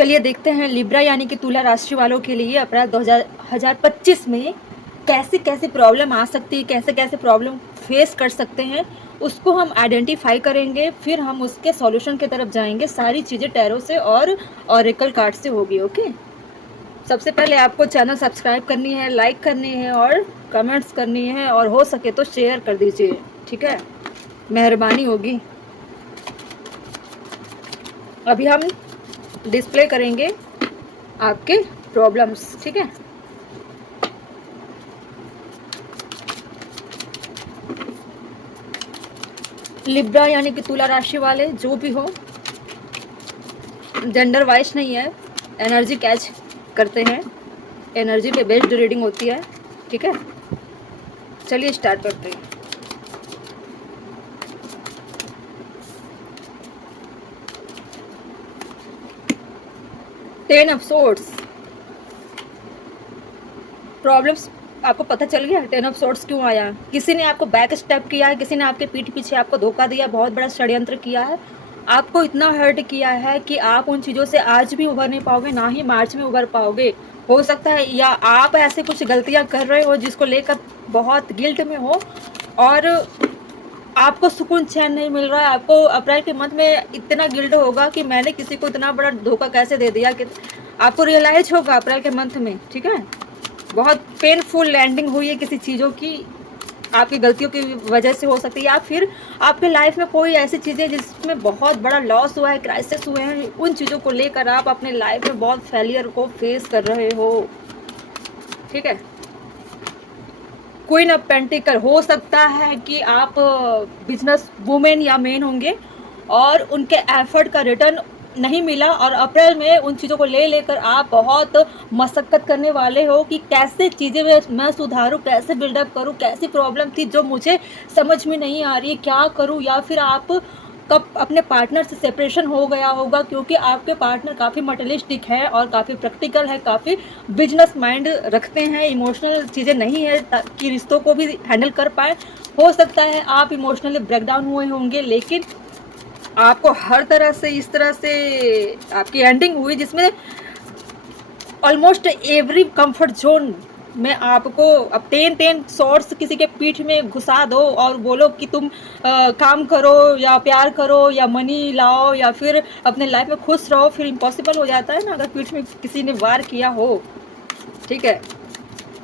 चलिए देखते हैं लिब्रा यानी कि तुला राशि वालों के लिए अप्रैल 2025 में कैसे कैसे प्रॉब्लम आ सकती है, कैसे कैसे प्रॉब्लम फेस कर सकते हैं, उसको हम आइडेंटिफाई करेंगे। फिर हम उसके सॉल्यूशन की तरफ जाएंगे। सारी चीज़ें टैरो से और ऑरेकल कार्ड से होगी। ओके, सबसे पहले आपको चैनल सब्सक्राइब करनी है, लाइक करनी है और कमेंट्स करनी है, और हो सके तो शेयर कर दीजिए, ठीक है, मेहरबानी होगी। अभी हम डिस्प्ले करेंगे आपके प्रॉब्लम्स, ठीक है। लिब्रा यानी कि तुला राशि वाले जो भी हो, जेंडर वाइज नहीं है, एनर्जी कैच करते हैं, एनर्जी पे बेस्ड रीडिंग होती है, ठीक है। चलिए स्टार्ट करते हैं। टेन ऑफ सोर्ड्स, प्रॉब्लम्स आपको पता चल गया। टेन ऑफ सोर्ड्स क्यों आया? किसी ने आपको बैक स्टेप किया है, किसी ने आपके पीठ पीछे आपको धोखा दिया, बहुत बड़ा षड्यंत्र किया है, आपको इतना हर्ट किया है कि आप उन चीज़ों से आज भी उभर नहीं पाओगे, ना ही मार्च में उभर पाओगे। हो सकता है या आप ऐसे कुछ गलतियां कर रहे हो जिसको लेकर बहुत गिल्ट में हो, और आपको सुकून चैन नहीं मिल रहा है। आपको अप्रैल के मंथ में इतना गिल्ट होगा कि मैंने किसी को इतना बड़ा धोखा कैसे दे दिया, कि आपको रियलाइज होगा अप्रैल के मंथ में, ठीक है। बहुत पेनफुल लैंडिंग हुई है किसी चीज़ों की, आपकी गलतियों की वजह से हो सकती है, या फिर आपके लाइफ में कोई ऐसी चीज़ें जिसमें बहुत बड़ा लॉस हुआ है, क्राइसिस हुए हैं, उन चीज़ों को लेकर आप अपने लाइफ में बहुत फेलियर को फेस कर रहे हो, ठीक है। क्वीन ऑफ पेंटिकल, हो सकता है कि आप बिजनेस वुमेन या मैन होंगे और उनके एफर्ट का रिटर्न नहीं मिला, और अप्रैल में उन चीज़ों को लेकर आप बहुत मशक्क़त करने वाले हो कि कैसे चीज़ें मैं सुधारूं, कैसे बिल्डअप करूं, कैसी प्रॉब्लम थी जो मुझे समझ में नहीं आ रही है, क्या करूं। या फिर आप कब अपने पार्टनर से सेपरेशन हो गया होगा, क्योंकि आपके पार्टनर काफ़ी मटेरियलिस्टिक है और काफ़ी प्रैक्टिकल है, काफ़ी बिजनेस माइंड रखते हैं, इमोशनल चीज़ें नहीं है ताकि रिश्तों को भी हैंडल कर पाए। हो सकता है आप इमोशनली ब्रेकडाउन हुए होंगे, लेकिन आपको हर तरह से इस तरह से आपकी एंडिंग हुई जिसमें ऑलमोस्ट एवरी कंफर्ट जोन में आपको अब टेन शॉर्ट्स किसी के पीठ में घुसा दो और बोलो कि तुम काम करो या प्यार करो या मनी लाओ या फिर अपने लाइफ में खुश रहो, फिर इम्पॉसिबल हो जाता है ना अगर पीठ में किसी ने वार किया हो, ठीक है।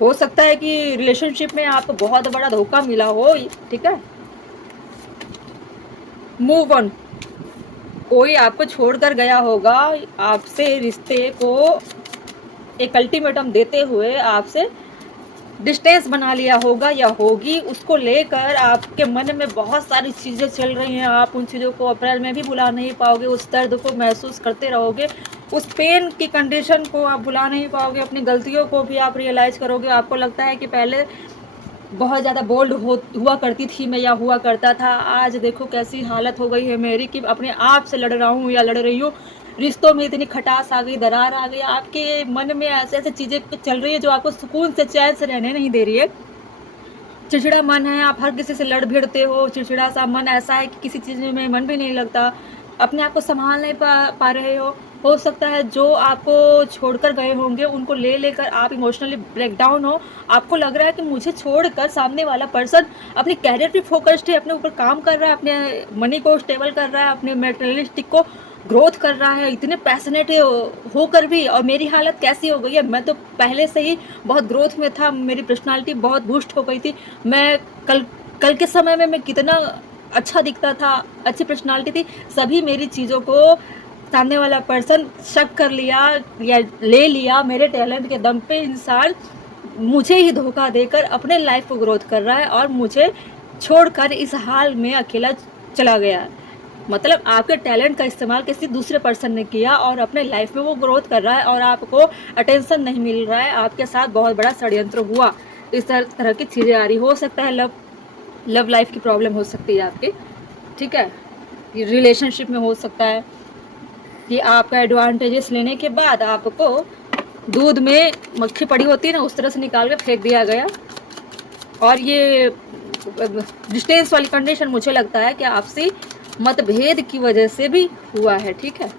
हो सकता है कि रिलेशनशिप में आपको बहुत बड़ा धोखा मिला हो, ठीक है। मूव ऑन, कोई आपको छोड़कर गया होगा, आपसे रिश्ते को एक अल्टीमेटम देते हुए आपसे डिस्टेंस बना लिया होगा या होगी, उसको लेकर आपके मन में बहुत सारी चीज़ें चल रही हैं। आप उन चीज़ों को अप्रैल में भी भुला नहीं पाओगे, उस दर्द को महसूस करते रहोगे, उस पेन की कंडीशन को आप भुला नहीं पाओगे, अपनी गलतियों को भी आप रियलाइज़ करोगे। आपको लगता है कि पहले बहुत ज़्यादा बोल्ड हुआ करती थी मैं या हुआ करता था, आज देखो कैसी हालत हो गई है मेरी कि अपने आप से लड़ रहा हूँ या लड़ रही हूँ, रिश्तों में इतनी खटास आ गई, दरार आ गई, आपके मन में ऐसे ऐसे चीज़ें चल रही है जो आपको सुकून से चैन से रहने नहीं दे रही है। चिड़चिड़ा मन है, आप हर किसी से लड़ भिड़ते हो, चिड़चिड़ा सा मन ऐसा है कि किसी चीज़ में मन भी नहीं लगता, अपने आप को संभाल नहीं पा रहे हो सकता है जो आपको छोड़कर गए होंगे उनको लेकर आप इमोशनली ब्रेकडाउन हो। आपको लग रहा है कि मुझे छोड़कर सामने वाला पर्सन अपने कैरियर पे फोकस्ड है, अपने ऊपर काम कर रहा है, अपने मनी को स्टेबल कर रहा है, अपने मेटेरियलिस्टिक को ग्रोथ कर रहा है, इतने पैशनेट होकर भी, और मेरी हालत कैसी हो गई है। मैं तो पहले से ही बहुत ग्रोथ में था, मेरी पर्सनालिटी बहुत बूस्ट हो गई थी, मैं कल के समय में मैं कितना अच्छा दिखता था, अच्छी पर्सनालिटी थी, सभी मेरी चीज़ों को सामने वाला पर्सन शक कर लिया या ले लिया। मेरे टैलेंट के दम पे इंसान मुझे ही धोखा देकर अपने लाइफ को ग्रोथ कर रहा है और मुझे छोड़कर इस हाल में अकेला चला गया। मतलब आपके टैलेंट का इस्तेमाल किसी दूसरे पर्सन ने किया और अपने लाइफ में वो ग्रोथ कर रहा है और आपको अटेंशन नहीं मिल रहा है, आपके साथ बहुत बड़ा षड्यंत्र हुआ, इस तरह की चीज़ें आ रही। हो सकता है लव लाइफ की प्रॉब्लम हो सकती है आपकी, ठीक है। रिलेशनशिप में हो सकता है कि आपका एडवांटेजेस लेने के बाद आपको दूध में मक्खी पड़ी होती है ना, उस तरह से निकाल के फेंक दिया गया। और ये डिस्टेंस वाली कंडीशन मुझे लगता है कि आपसी मतभेद की वजह से भी हुआ है, ठीक है।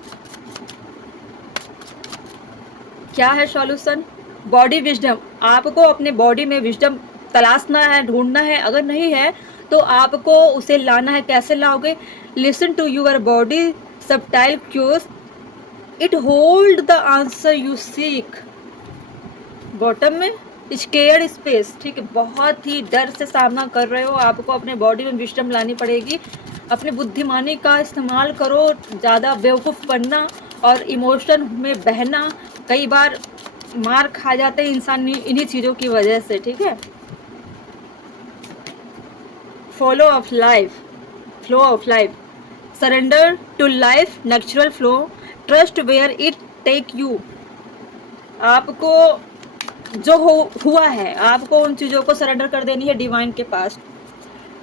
क्या है सॉल्यूशन? Body wisdom. आपको अपने बॉडी में विजडम तलाशना है, ढूंढना है। अगर नहीं है तो आपको उसे लाना है। कैसे लाओगे? Listen to your body subtle cues, it hold the answer you seek. Bottom में स्केयर स्पेस, ठीक है, बहुत ही डर से सामना कर रहे हो, आपको अपने बॉडी में विजडम लानी पड़ेगी। अपनी बुद्धिमानी का इस्तेमाल करो, ज़्यादा बेवकूफ़ बनना और इमोशन में बहना, कई बार मार खा जाते हैं इंसान इन्हीं चीज़ों की वजह से, ठीक है। Follow of life, flow of life, surrender to life natural flow, trust where it take you. आपको जो हुआ है, आपको उन चीज़ों को सरेंडर कर देनी है डिवाइन के पास।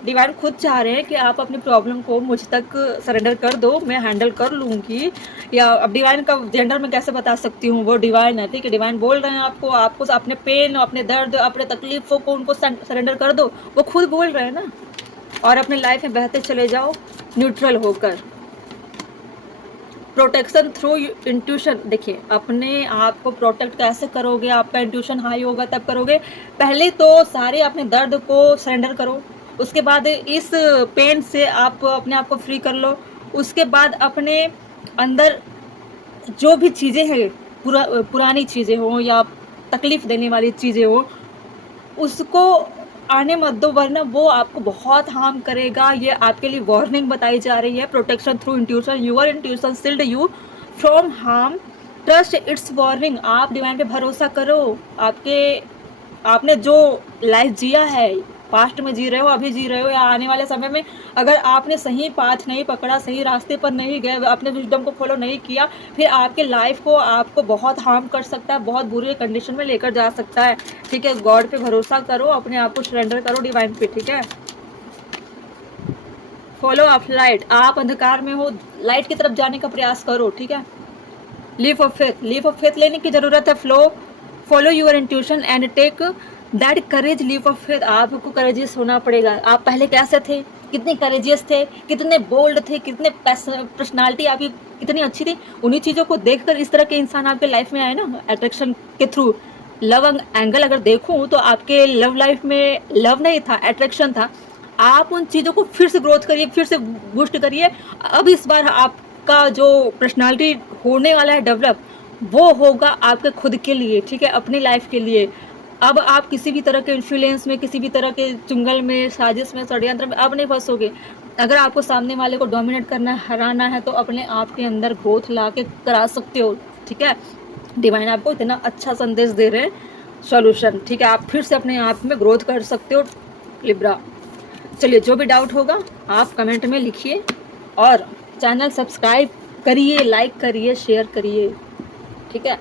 डिवाइन खुद चाह रहे हैं कि आप अपनी प्रॉब्लम को मुझ तक सरेंडर कर दो, मैं हैंडल कर लूँगी। या अब डिवाइन का जेंडर मैं कैसे बता सकती हूँ, वो डिवाइन है, ठीक है। डिवाइन बोल रहे हैं आपको अपने पेन, अपने दर्द, अपने तकलीफ़ों को उनको सरेंडर कर दो, वो खुद बोल रहे हैं ना। और अपने लाइफ में बहते चले जाओ न्यूट्रल होकर। Protection through intuition. देखिए, अपने आप को प्रोटेक्ट कैसे करोगे? आपका इंट्यूशन हाई होगा तब करोगे। पहले तो सारे अपने दर्द को सरेंडर करो, उसके बाद इस पेन से आप अपने आप को फ्री कर लो। उसके बाद अपने अंदर जो भी चीज़ें हैं, पुरानी चीज़ें हो या तकलीफ़ देने वाली चीज़ें हो, उसको आने मत दो, वरना वो आपको बहुत हार्म करेगा। ये आपके लिए वार्निंग बताई जा रही है। Protection through intuition, your intuition shield you from harm, trust its warning. आप डिवाइन पे भरोसा करो। आपने जो लाइफ जिया है, पास्ट में जी रहे हो, अभी जी रहे हो, या आने वाले समय में, अगर आपने सही पाथ नहीं पकड़ा, सही रास्ते पर नहीं गए, अपने विजडम को फॉलो नहीं किया, फिर आपके लाइफ को आपको बहुत हार्म कर सकता है, बहुत बुरी कंडीशन में लेकर जा सकता है, ठीक है। गॉड पे भरोसा करो, अपने आप को सरेंडर करो डिवाइन पे, ठीक है। Follow of light. आप अंधकार में हो, लाइट की तरफ जाने का प्रयास करो, ठीक है। Leaf of faith. Leaf of faith लेने की जरूरत है। Follow your intuition and take that courage leaf of faith. आपको करेजियस होना पड़ेगा। आप पहले कैसे थे? कितने करेजियस थे, कितने बोल्ड थे, कितने पर्सनालिटी आपकी कितनी अच्छी थी। उन्हीं चीज़ों को देखकर इस तरह के इंसान आपके लाइफ में आए ना, अट्रैक्शन के थ्रू। लव एंगल अगर देखूं तो आपके लव लाइफ में लव नहीं था, अट्रैक्शन था। आप उन चीज़ों को फिर से ग्रोथ करिए, फिर से बूस्ट करिए। अब इस बार आपका जो पर्सनालिटी होने वाला है डेवलप, वो होगा आपके खुद के लिए, ठीक है, अपनी लाइफ के लिए। अब आप किसी भी तरह के इन्फ्लुएंस में, किसी भी तरह के चुंगल में, साजिश में, षड्यंत्र में अब नहीं फंसोगे। अगर आपको सामने वाले को डोमिनेट करना है, हराना है, तो अपने आप के अंदर ग्रोथ ला के करा सकते हो, ठीक है। डिवाइन आपको इतना अच्छा संदेश दे रहे हैं, सॉल्यूशन, ठीक है। आप फिर से अपने आप में ग्रोथ कर सकते हो लिब्रा। चलिए, जो भी डाउट होगा आप कमेंट में लिखिए और चैनल सब्सक्राइब करिए, लाइक करिए, शेयर करिए, ठीक है।